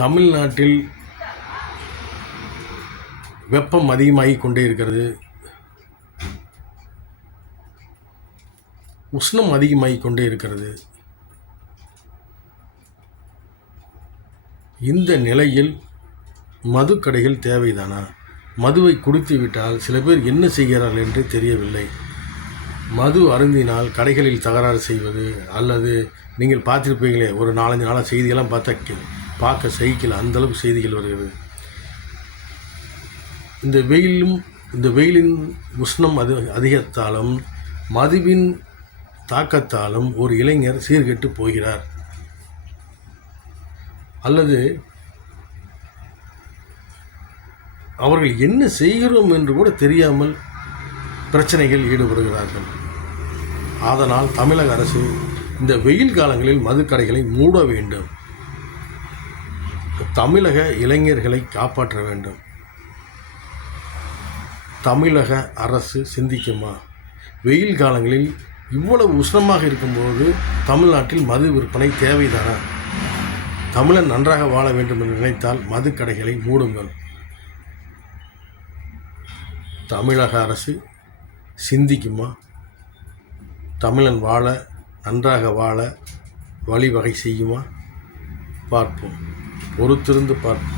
தமிழ்நாட்டில் வெப்பம் அதிகமாகிக் கொண்டே இருக்கிறது. உஷ்ணம் அதிகமாகிக் கொண்டே இருக்கிறது. இந்த நிலையில் மதுக்கடைகள் தேவைதானா? மதுவை குடித்து விட்டால் சில பேர் என்ன செய்கிறார்கள் என்று தெரியவில்லை. மது அருந்தினால் கடைகளில் தகராறு செய்வது, அல்லது நீங்கள் பார்த்துருப்பீங்களே, ஒரு 4-5 நாளாக செய்தியெல்லாம் பார்க்க சகிக்கல, அந்தளவுக்கு செய்திகள் வருகிறது. இந்த வெயிலின் உஷ்ணம் அதிகத்தாலும் மதுவின் தாக்கத்தாலும் ஒரு இளைஞர் சீர்கெட்டு போகிறார். அல்லது அவர்கள் என்ன செய்கிறோம் என்று கூட தெரியாமல் பிரச்சனைகள் ஈடுபடுகிறார்கள். அதனால் தமிழக அரசு இந்த வெயில் காலங்களில் மதுக்கடைகளை மூட வேண்டும். தமிழக இளைஞர்களை காப்பாற்ற வேண்டும். தமிழக அரசு சிந்திக்குமா? வெயில் காலங்களில் இவ்வளவு உஷ்ணமாக இருக்கும்போது தமிழ்நாட்டில் மது விற்பனை தேவைதானா? தமிழன் நன்றாக வாழ வேண்டும் என்று நினைத்தால் மதுக்கடைகளை மூடுங்கள். தமிழக அரசு சிந்திக்குமா? தமிழன் நன்றாக வாழ வழிவகை செய்யுமா? பார்ப்போம், பொறுத்திருந்து பார்ப்போம்.